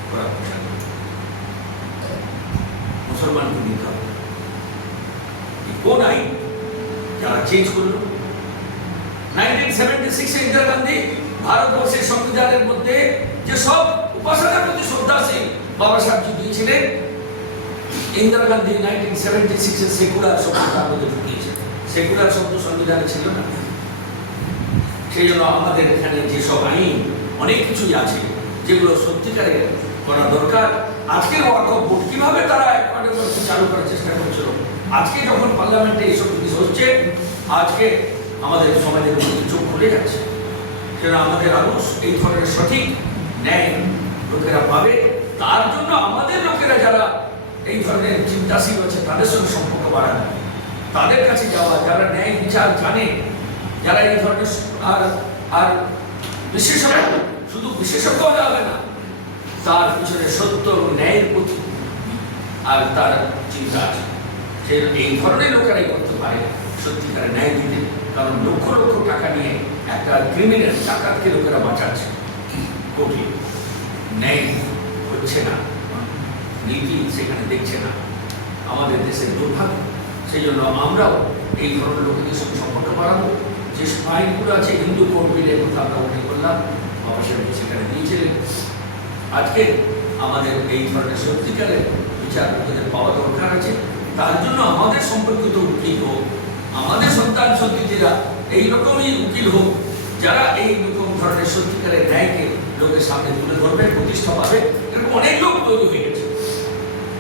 খোরাক পোশাক মুসলমানকে দিতে হবে। কোন আইন যারা চেঞ্জ করলো? 1976 ইন্দিরা গান্ধী ভারতবর্ষের সংবিধানের মধ্যে যে সব উপাসনার প্রতি শ্রদ্ধাশীল বাবা সাহেবজি দিয়েছিলেন, ইন্দিরা গান্ধী 1976 সেকুলার শব্দ তার মধ্যে ঢুকিয়েছেন। সেকুলার শব্দ সংবিধানে ছিল না। সেই জন্য আমাদের এখানে যেসব আইন অনেক কিছুই আছে যেগুলো সত্যিকারে করা দরকার। আজকের ওয়াকফ বোর্ড কিভাবে তারা চালু করার চেষ্টা করছিল, আজকে যখন পার্লামেন্টে এইসব জিনিস হচ্ছে, আজকে আমাদের সমাজের মধ্যে চোখ খুলে যাচ্ছে। সেটা আমাদের মানুষ এই ধরনের সঠিক ন্যায় লোকেরা পাবে। তার জন্য আমাদের লোকেরা যারা এই ধরনের চিন্তাশীল আছে তাদের সঙ্গে সম্পর্ক বাড়ানো, তাদের কাছে যাওয়া, যারা ন্যায় বিচার জানে, যারা এই ধরনের আর বিশেষজ্ঞ, শুধু বিশেষজ্ঞ হলে হবে না, তার পিছনে সত্য ন্যায়ের প্রতি আর তার চিন্তা আছে। সে এই ধরনের লোকেরাই করতে পারে সত্যিকারের ন্যায় দিতে। কারণ লক্ষ লক্ষ টাকা নিয়ে একটা ক্রিমিনাল ডাকাতকে লোকেরা বাঁচাচ্ছে, কোটি ন্যায় হচ্ছে না, নীতি সেখানে দেখছে না। আমাদের দেশের দুর্ভাগ্য। সেই জন্য আমরাও এই ধরনের লোকেদের সঙ্গে সম্পর্ক বাড়াবো। যে আইনগুলো আছে, হিন্দু কোড বিলের কথা আমরা উল্লেখ করলাম, বাবা সাহেব সেখানে দিয়েছিলেন। আজকে আমাদের এই ধরনের সত্যিকারের বিচার লোকেদের পাওয়া দরকার আছে। তার জন্য আমাদের সম্পর্কিত উকিল হোক, আমাদের সন্তান সন্ততিরা এইরকমই উকিল হোক, যারা এইরকম ধরনের সত্যিকারের ন্যায়কে লোকের সামনে তুলে ধরবে, প্রতিষ্ঠা পাবে। এরকম অনেক লোক তৈরি হয়ে গেছে,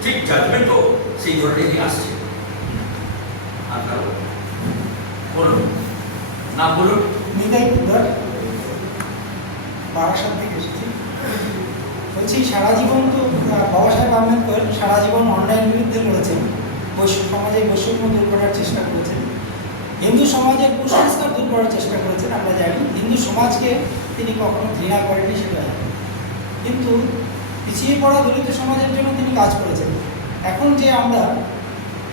ঠিক জাজমেন্টও সেই ধরনেরই আসছে। আর কারো বলুন, নাম বলুন। নিতাই কুদ্দার, বারাসাত থেকে এসেছি। বলছি সারা জীবন তো বাবা সাহেব আম্বেদকর সারা জীবন অন্যায়ের বিরুদ্ধে লড়েছেন, সমাজে বৈষম্য দূর করার চেষ্টা করেছেন, হিন্দু সমাজের কুসংস্কার দূর করার চেষ্টা করেছেন। আমরা জানি হিন্দু সমাজকে তিনি কখনো ঘৃণা করেননি, সেটা জানি। কিন্তু পিছিয়ে পড়া দলিত সমাজের জন্য তিনি কাজ করেছেন। এখন যে আমরা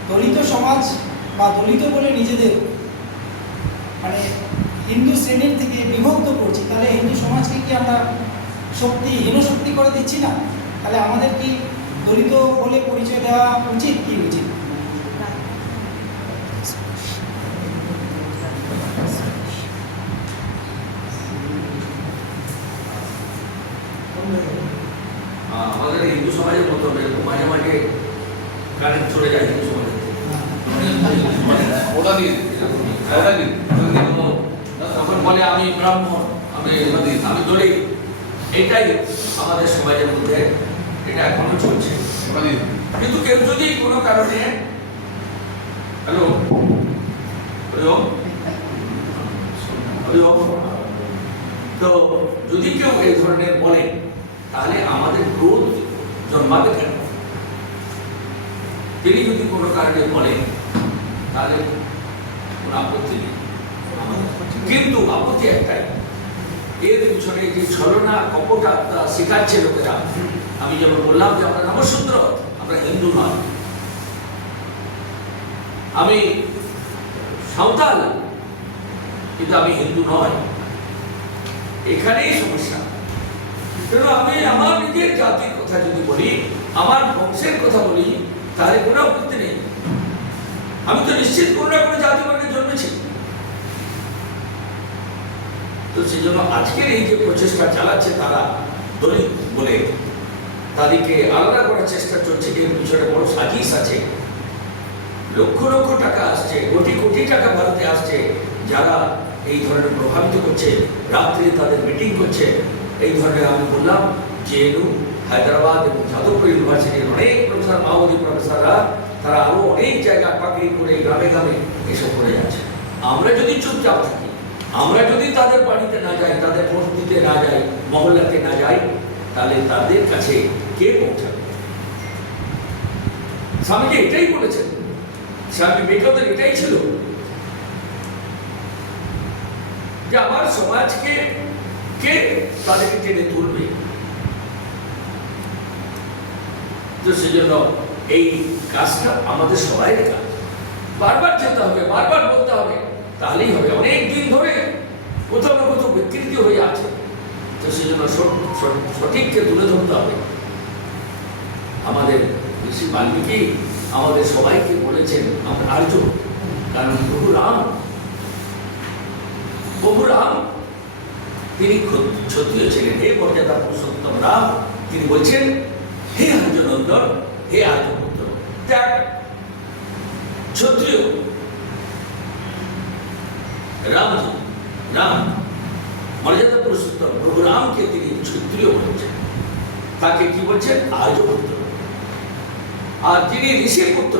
দলিত সমাজ বা দলিত বলে নিজেদের মানে হিন্দু শ্রেণীর থেকে বিভক্ত করছি, তাহলে হিন্দু সমাজকে কি আমরা হীনশক্তি করে দিচ্ছি না? তাহলে আমাদের কি দলিত বলে পরিচয় দেওয়া উচিত কি উচিত? আমাদের হিন্দু সমাজের মতো এরকম মাঝে মাঝে কারেন্ট চলে যায় হিন্দু সমাজে, তখন বলে আমি ব্রাহ্মণ, আমি দলিত। এটাই আমাদের সমাজের মধ্যে, এটা এখনো চলছে। কিন্তু কেউ যদি কোনো কারণে, হ্যালো তো যদি কেউ এই ধরনের বলে, তাহলে আমাদের ক্রোধ জন্মাবে কেন? তিনি যদি কোনো কারণে বলেন তাহলে কোনো আপত্তি নেই, কিন্তু আপত্তি একটাই, এর পিছনে যে ছলনা কপটতা শেখাচ্ছে লোকেরা। আমি যেমন বললাম যে আমরা নমশূদ্র, আমরা হিন্দু নয়, আমি সাঁওতাল কিন্তু আমি হিন্দু নয়, এখানেই সমস্যা। কেন আমি আমার নিজের জাতির কথা যদি বলি, আমার বংশের কথা বলি, তাহলে কোনো আপত্তি নেই। আমি তো নিশ্চিত কোনো না কোনো জাতি বর্গে জন্মেছি। তো সেই জন্য আজকের এই যে প্রচেষ্টা চালাচ্ছে তারা দলিত বলে, তাদেরকে আলাদা করার চেষ্টা চলছে, এর পিছনে বড় সাজিশ আছে। লক্ষ লক্ষ টাকা আসছে, কোটি কোটি টাকা ভারতে আসছে, যারা এই ধরনের প্রভাবিত করছে, রাত্রে তাদের মিটিং করছে। এই ধরনের আমি বললাম জেএনইউ, হায়দ্রাবাদ এবং যাদবপুর ইউনিভার্সিটির অনেক প্রফেসর, মাওবাদী প্রফেসররা, তারা আরো অনেক জায়গায় পাকড়ি করে গ্রামে গ্রামে এসব করে যাচ্ছে। আমরা যদি চুপচাপ থাকি, আমরা যদি তাদের বাড়িতে না যাই, তাদের বস্তিতে না যাই, মহল্লাতে না যাই, তাহলে তাদের কাছে কে পৌঁছাবে? স্বামীজি এটাই বলেছেন, স্বামী বিবেকানন্দের এটাই ছিল যে আমার সমাজকে কে তাদেরকে টেনে তুলবে। তো সেজন্য এই কাজটা আমাদের সবাই কাজ, বারবার যেতে হবে, বারবার বলতে হবে, তাহলেই হবে। অনেক দিন ধরে কোথাও না কোথাও বিকৃতি হয়ে আছে, তো সেজন্য সঠিককে তুলে ধরতে হবে। আমাদের ঋষি বাল্মীকি আমাদের সবাইকে বলেছেন আমরা আর্য, কারণ প্রভু রাম তিনি ক্ষত্রিয় ছিলেন। হে মর্যাদা পুরুষোত্তম রাম, তিনি বলছেন হে আর্যনন্দন, হে আর্যপুত্র, ত্যাগ ক্ষত্রিয়। রাম মর্যাদা পুরুষোত্তম প্রভু রামকে তিনি ক্ষত্রিয় বলছেন, তাকে কি বলছেন? আর্যপুত্র। আর তিনি ঋষির পুত্র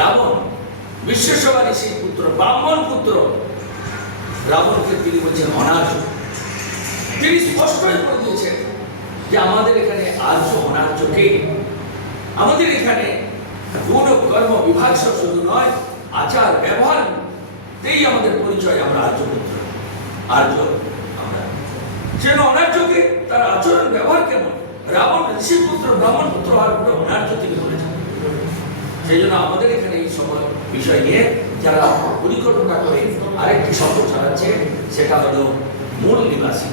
রাবণ, বিশ্বেশ্বর ঋষির পুত্র, ব্রাহ্মণ পুত্র রাবণকে তিনি বলছেন অনার্য। তিনি স্পষ্টই বলে দিয়েছেন যে আমাদের এখানে আর্য অনার্য কে? আমাদের এখানে গুণ কর্ম বিভাগ শুধু নয়, আচার ব্যবহারতেই আমাদের পরিচয়, আমরা আর্য পুত্র, আর্য আমরা। সেজন্য অনার্যকে তার আচরণ ব্যবহার কেমন? রাবণ ঋষির পুত্র, ব্রাহ্মণ পুত্র, আর অনার্য তিনি বলেছেন। সেই জন্য আমাদের এখানে এই সময় বিষয় নিয়ে যারা পরিকল্পনা করে আরেকটি শব্দ চালাচ্ছে, সেটা হলো মূল নিবাসী।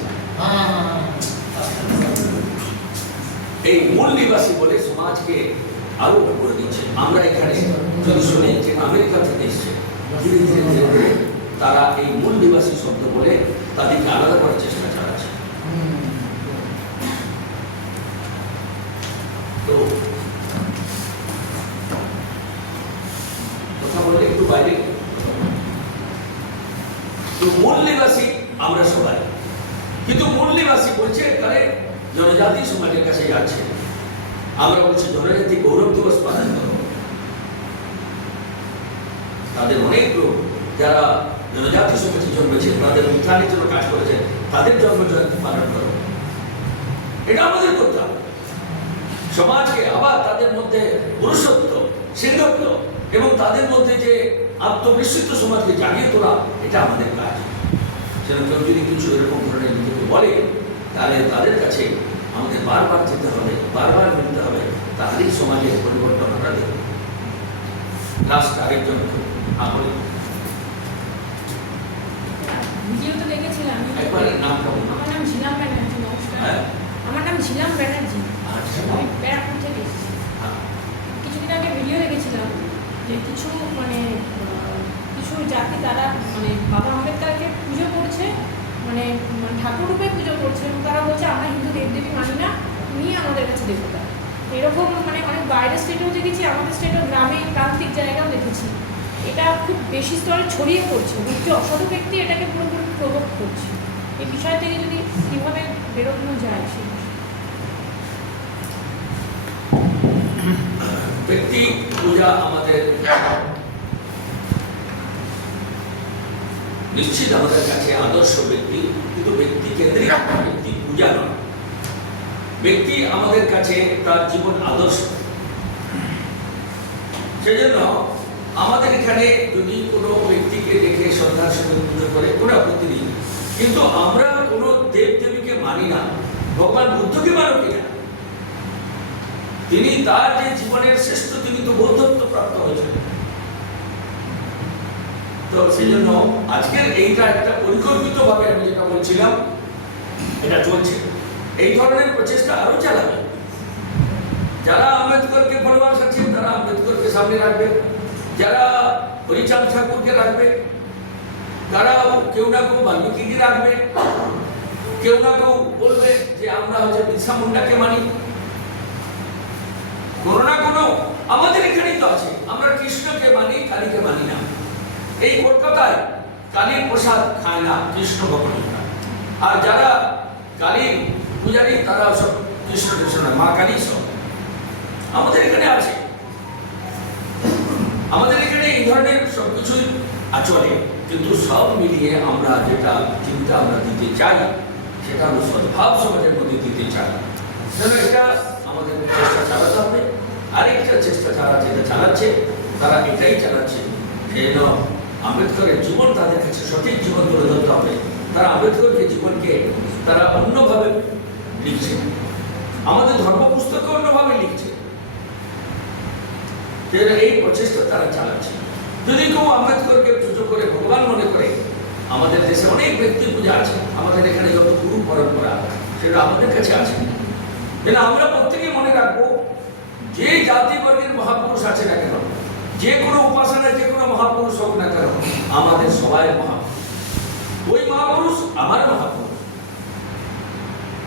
এই মূল নিবাসী বলে সমাজকে আরো করে দিচ্ছে। আমরা এখানে যদি শুনি যে আমেরিকা থেকে এসছে, ধীরে ধীরে ধীরে ধীরে তারা এই মূল নিবাসী শব্দ বলে তাদেরকে আলাদা করার চেষ্টা চালাচ্ছে। তো একটু বাইরে। তো মূল নিবাসী আমরা সবাই, কিন্তু মূল নিবাসী বলছে তাহলে জনজাতি সমাজের কাছে যাচ্ছে। আমরা বলছি জনজাতি গৌরব দিবস পালন করো। তাদের অনেক লোক যারা জনজাতি সমাজে জন্মেছে, তাদের উত্থানের জন্য কাজ করেছে, তাদের জন্ম জয়ন্তী পালন করো। এটা আমাদের করতে হবে। সমাজকে আবার তাদের মধ্যে পুরুষত্ব, সিংহত্ব এবং তাদের মধ্যে যে আত্মবিশ্বিত সমাজকে জাগিয়ে তোলা, এটা আমাদের কাজ। সেরকম কেউ যদি কিছু এরকম ধরনের নিজেকে বলে, তাহলে তাদের কাছে আমাদের বারবার যেতে হবে, বারবার মিলতে হবে, তাহলেই সমাজের পরিবর্তন আমরা দেখব। লাস্ট আরেকজন আপনি ভিডিও তো দেখেছিলাম। একবার নাম কেমন? আমার নাম ঝিলাম ব্যানার্জি। নমস্কার। হ্যাঁ। আমার নাম ঝিলাম ব্যানার্জি। আচ্ছা। আমি ব্যারাকপুর থেকে এসেছি। হ্যাঁ। কিছুদিন আগে ভিডিও দেখেছিলাম যে কিছু কিছু জাতি তারা বাবা আম্বেদকরকে পুজো করছে, ঠাকুর রূপে পুজো করছে, এবং তারা বলছে আমরা হিন্দু দেবদেবী মানি না, উনি আমাদের কাছে দেবতা। এরকম অনেক বাইরের স্টেটেও দেখেছি, আমাদের স্টেটেও গ্রামে প্রান্তিক জায়গাও দেখেছি। এটা খুব বেশি স্তরে ছড়িয়ে পড়ছে, উচ্চ অসাধু ব্যক্তি এটাকে পুরোপুরি প্রভোগ করছে। এই বিষয় থেকে যদি কীভাবে বেরোনো যায় সেই ব্যক্তি পূজা আমাদের নিশ্চিত আমাদের কাছে আদর্শ ব্যক্তি, কিন্তু ব্যক্তি কেন্দ্রিক ব্যক্তি পূজা নয়। ব্যক্তি আমাদের কাছে তার জীবন আদর্শ। সেজন্য আমাদের এখানে যদি কোনো ব্যক্তিকে দেখে শ্রদ্ধার সঙ্গে পুজো করে কোনো আপত্তি নেই, কিন্তু আমরা কোনো দেব দেবীকে মানি না। ভগবান বুদ্ধকে মানো কিনা? তিনি তার যে জীবনের শ্রেষ্ঠ, তিনি তো বৌদ্ধত্ব প্রাপ্ত হয়েছেন। তো সেই জন্য আজকের এইটা একটা পরিকল্পিত ভাবে আমি যেটা বলছিলাম, এটা চলছে। এই ধরনের প্রচেষ্টা আরো চালাবে। যারা আম্বেদকরকে ভালোবাসা আছে তারা আম্বেদকরকে সামনে রাখবে, যারা হরিচাঁদ ঠাকুরকে রাখবে, তারা কেউ না কেউ বাল্মীকিকে রাখবে, কেউ না কেউ বলবে যে আমরা হচ্ছে বিরসা মুন্ডাকে মানি। কোনো না কোনো আমাদের এখানেই তো আছে। আমরা কৃষ্ণকে মানি, কালীকে মানি না। এই কলকাতায় কালীর প্রসাদ খায় না কৃষ্ণ ভক্তরা, আর যারা কালীর পূজারী তারা সব কৃষ্ণ কৃষ্ণ না, মা কালী সব আমাদের এখানে আছে। আমাদের এখানে এই ধরনের সবকিছুই চলে, কিন্তু সব মিলিয়ে আমরা যেটা চিন্তা আমরা দিতে চাই, সেটা হলো সদ্ভাব সমাজের মধ্যে দিতে চাই। এটা আমাদের চেষ্টা চালাতে হবে। আরেকটা চেষ্টা যারা যেটা চালাচ্ছে, তারা এটাই চালাচ্ছে যে আম্বেদকরের জীবন তাদের কাছে সঠিক জীবন তুলে ধরতে হবে। তারা আম্বেদকরকে জীবনকে তারা অন্যভাবে লিখছে, আমাদের ধর্ম পুস্তকে অন্যভাবে লিখছে। এই প্রচেষ্টা তারা চালাচ্ছে। যদি কেউ আম্বেদকরকে পুজো করে ভগবান মনে করে, আমাদের দেশে অনেক ব্যক্তি পূজা আছে, আমাদের এখানে যত গুরু পরম্পরা সেটা আমাদের কাছে আছে। আমরা প্রত্যেকে মনে রাখবো, যে জাতিবর্গের মহাপুরুষ আছে না কেন, যে কোনো উপাসনায় যে কোনো মহাপুরুষ হোক না কেন, আমাদের সবাই মহাপুরুষ। ওই মহাপুরুষ আমার মহাপুরুষ,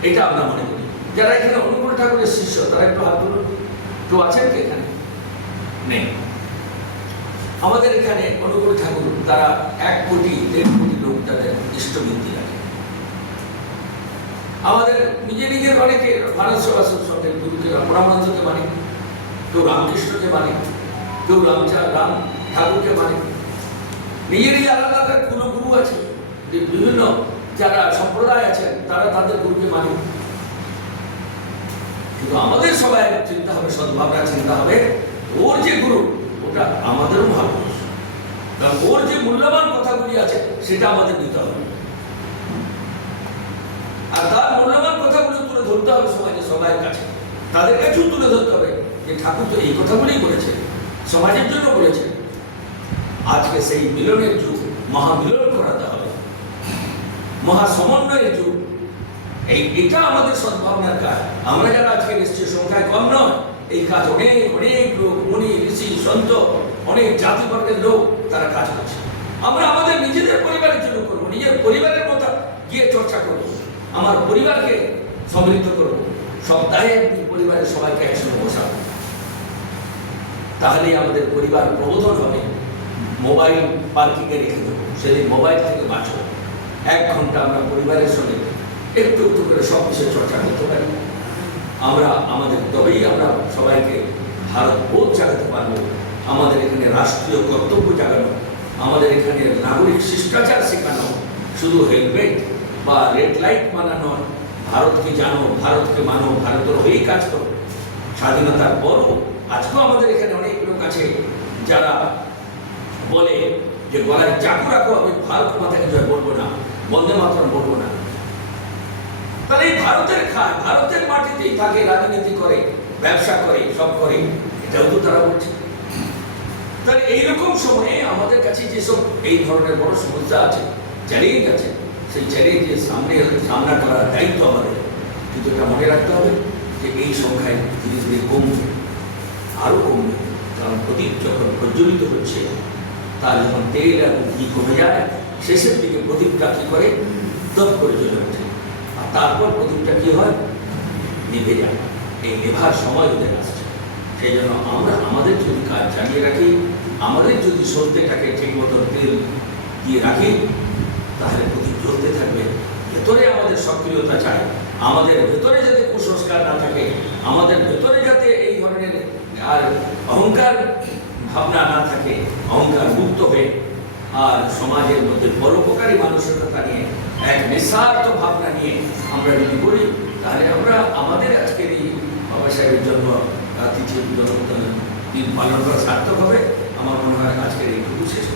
এটা আমরা মনে করি। যারা এখানে অনুকূল ঠাকুরের শিষ্য তারা একটু হাত তুলুন। কেউ আছেন কি এখানে? নেই। আমাদের এখানে অনুকূল ঠাকুর তারা 1 কোটি 1.5 কোটি লোক তাদের ইষ্টবৃত্তি রাখে। আমাদের নিজের অনেকে ভারত সেবাশ্রম সঙ্গে গুরুকে পরমানন্দকে মানে, কেউ রামকৃষ্ণকে মানে, কেউ রাম ঠাকুরকে মানে। নিজের আলাদা আলাদা কোনো গুরু আছে, বিভিন্ন যারা সম্প্রদায় আছেন তারা তাদের গুরুকে মানে। কিন্তু আমাদের সবাই চিন্তা হবে, সদ্ভাবনা চিন্তা হবে, ওর যে গুরু ওটা আমাদেরও মহাপুরুষ, কারণ ওর যে মূল্যবান কথাগুলি আছে সেটা আমাদের নিতে হবে। আর তার মূল্যবান কথাগুলো তুলে ধরতে হবে সমাজে, সবার কাছে, তাদের কাছেও তুলে ধরতে হবে যে ঠাকুর তো এই কথাগুলি বলেছে, সমাজের জন্য বলেছে। আজকে সেই মিলনের যুগ, মহামিলন করাতে হবে, মহা সমন্বয়ের যুগ। এটা আমাদের সদ্ভাবনার কাজ। আমরা যারা আজকে এসেছি সংখ্যায় কম নয়, এই কাজ অনেক অনেক লোক, মুনি ঋষি সন্ত, অনেক জাতিবর্গের লোক তারা কাজ করছে। আমরা আমাদের নিজেদের পরিবারের জন্য করবো, নিজের পরিবারের মতো গিয়ে চর্চা করবো, আমার পরিবারকে সমৃদ্ধ করবো, সপ্তাহে পরিবারের সবাইকে একসঙ্গে বসাবো, তাহলেই আমাদের পরিবার প্রবোধন হবে। মোবাইল পার্কিংয়ে রেখে দেবো, সেদিন মোবাইল থেকে বাঁচো। 1 ঘন্টা আমরা পরিবারের সঙ্গে একটু একটু করে সব বিষয়ে চর্চা করতে পারি। আমরা আমাদের তবেই আমরা সবাইকে ভারত বোধ জাগাতে পারবো। আমাদের এখানে রাষ্ট্রীয় কর্তব্য জাগানো, আমাদের এখানে নাগরিক শিষ্টাচার শেখানো, শুধু হেলমেট বা রেড লাইট মানা নয়। ভারতকে জানো, ভারতকে মানো, ভারতের হয়েই কাজ করো। স্বাধীনতার পরও আজকেও আমাদের এখানে অনেক লোক আছে যারা বলে যে গলায় চাকু রাখো, আমি ভারত মাতাকে জয় বলবো না, বন্দে মাতরম বলবো না। তাহলে এই ভারতের খায়, ভারতের মাটিতেই থাকে, রাজনীতি করে, ব্যবসা করে, সব করে, এটাও তো তারা বলছে। তাহলে এইরকম সময়ে আমাদের কাছে যেসব এই ধরনের বড় সমস্যা আছে, চ্যালেঞ্জ আছে, সেই চ্যালেঞ্জের সামনা করার দায়িত্ব আমাদের। কিন্তু এটা মনে রাখতে হবে যে এই সংখ্যায় ধীরে ধীরে কমবে, আরও কমবে। কারণ প্রদীপ যখন প্রজ্বলিত হচ্ছে, তার যখন তেল এবং ঘি কমে যায়, শেষের দিকে প্রদীপটা কী করে, দপ করে জ্বলে ওঠে। আর তারপর প্রদীপটা কী হয়, নিভে যায়। এই নেভার সময় ওদের আসছে। সেই জন্য আমরা আমাদের যদি কাজ চালিয়ে রাখি, আমাদের যদি সত্যটাকে ঠিক মতো তেল দিয়ে রাখি, তাহলে প্রদীপ জ্বলতে থাকবে। ভেতরে আমাদের সক্রিয়তা চাই, আমাদের ভেতরে যাতে কুসংস্কার না থাকে, আমাদের ভেতরে যাতে এই ধরনের আর অহংকার ভাবনা না থাকে, অহংকার মুক্ত হয়ে আর সমাজের মধ্যে পরোপকারী মানসিকতা নিয়ে, এক নিঃস্বার্থ ভাবনা নিয়ে আমরা যদি করি, তাহলে আমরা আমাদের আজকের এই বাবা সাহেবের জন্ম তিথি দিন পালন করা সার্থক হবে। আমার মনে হয় আজকের এইটুকু শেষ